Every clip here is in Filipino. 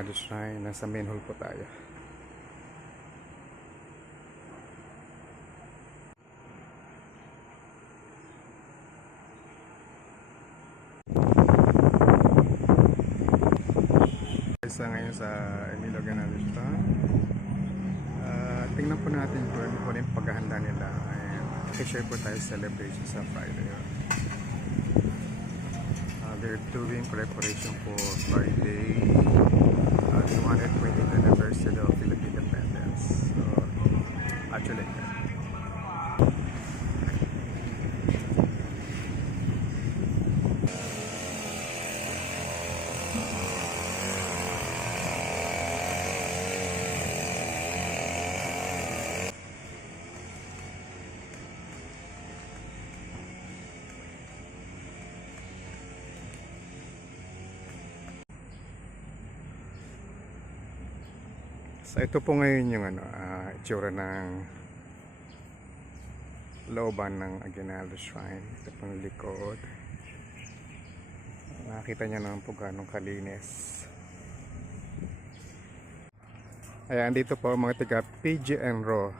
Aguinaldo Shrine. Nasa main hall po tayo. Isa ngayon sa Emilio Aguinaldo Shrine. Tingnan po natin kung ano yung paghahanda nila. I-share po tayo celebration sa Friday. They're doing preparation for Friday 220th anniversary of Philippine independence. So, actually, so ito po ngayon yung itsura ng looban ng Aguinaldo Shrine. Ito pong likod. Nakita niya naman po ganong kalinis. Ayan, dito po mga taga PGNRO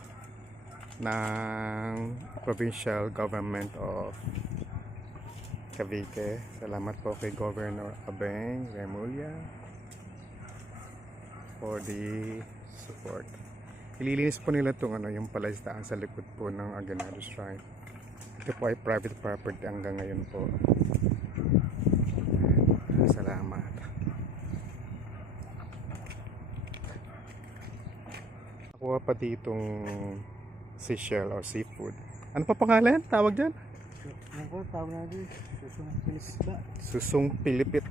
ng Provincial Government of Cavite. Salamat po kay Governor Abeng Remulla for the support. Ililinis po nila itong yung palaisdaan sa likod po ng Aguinaldo Shrine. Ito po ay private property hanggang ngayon po. Salamat. Nakuha pa ditong seashell or seafood. Ano pa pangalan? Tawag dyan? Ako, tawag natin. Susung Pilisba. Susung Pilipit.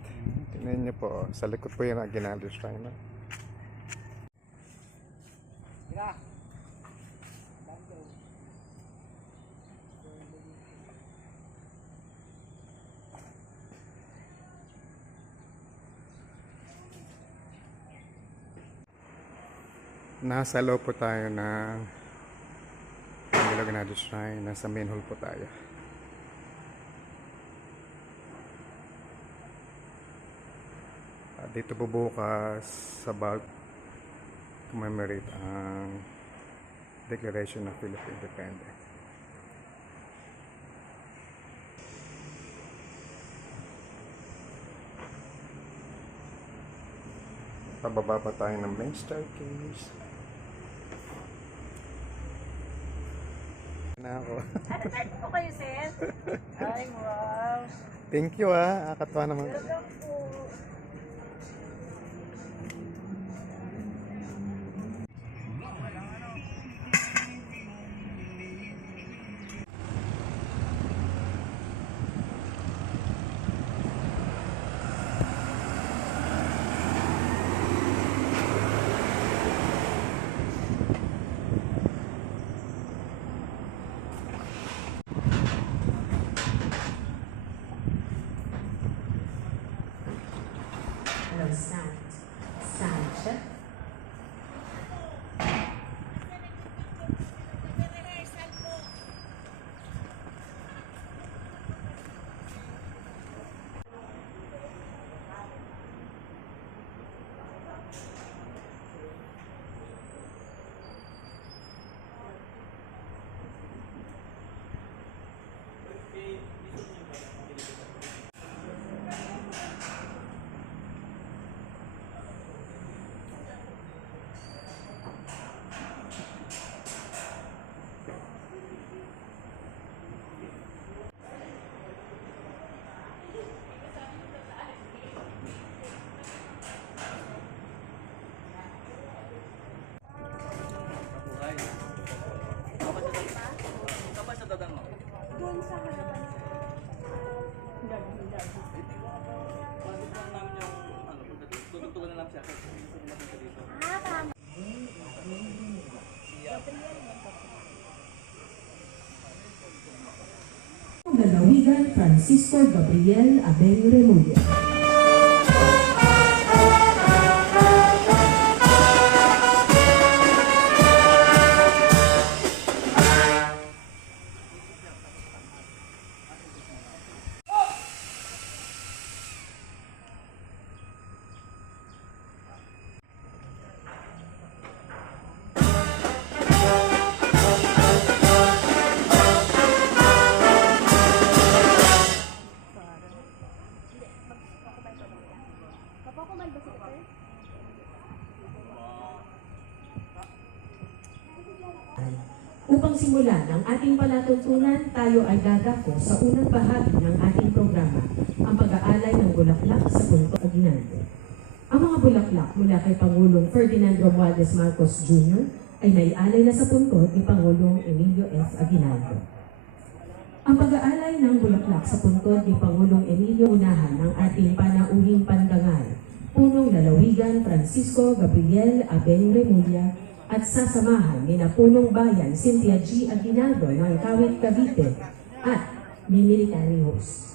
Tingnan niyo po. Sa likod po yan ang Aguinaldo Shrine. Yeah. Nasa loob po tayo ng Emilio Aguinaldo Shrine. Nasa main hall po tayo. At dito po bukas sa bag commemorate ang Declaration of Philippine Independence. Pababa pa tayo ng main staircase. Na ako. Ano po kayo, sir? Ay, wow. Thank you Akatuwa naman. Welcome po. Hello, sound. Sound check. Doon sa harapan. Tutugtugan na lang siya. Ah, tama. Lalawigan Francisco Gabriel Abeng Remulla. simula ng ating palatuntunan, tayo ay dadako sa unang bahagi ng ating programa, ang pag-aalay ng bulaklak sa Punto Aguinaldo. Ang mga bulaklak mula kay Pangulong Ferdinand Romualdez Marcos Jr. ay naialay na sa puntod ni Pangulong Emilio F. Aguinaldo. Ang pag-aalay ng bulaklak sa puntod ni Pangulong Emilio unahan ng ating panauhing pandangal, Punong Lalawigan Francisco Gabriel Abeng Remulla at sasamahan ni na Punong Bayan Cynthia G. Aguinaldo ng Kawit Cavite at ni military host.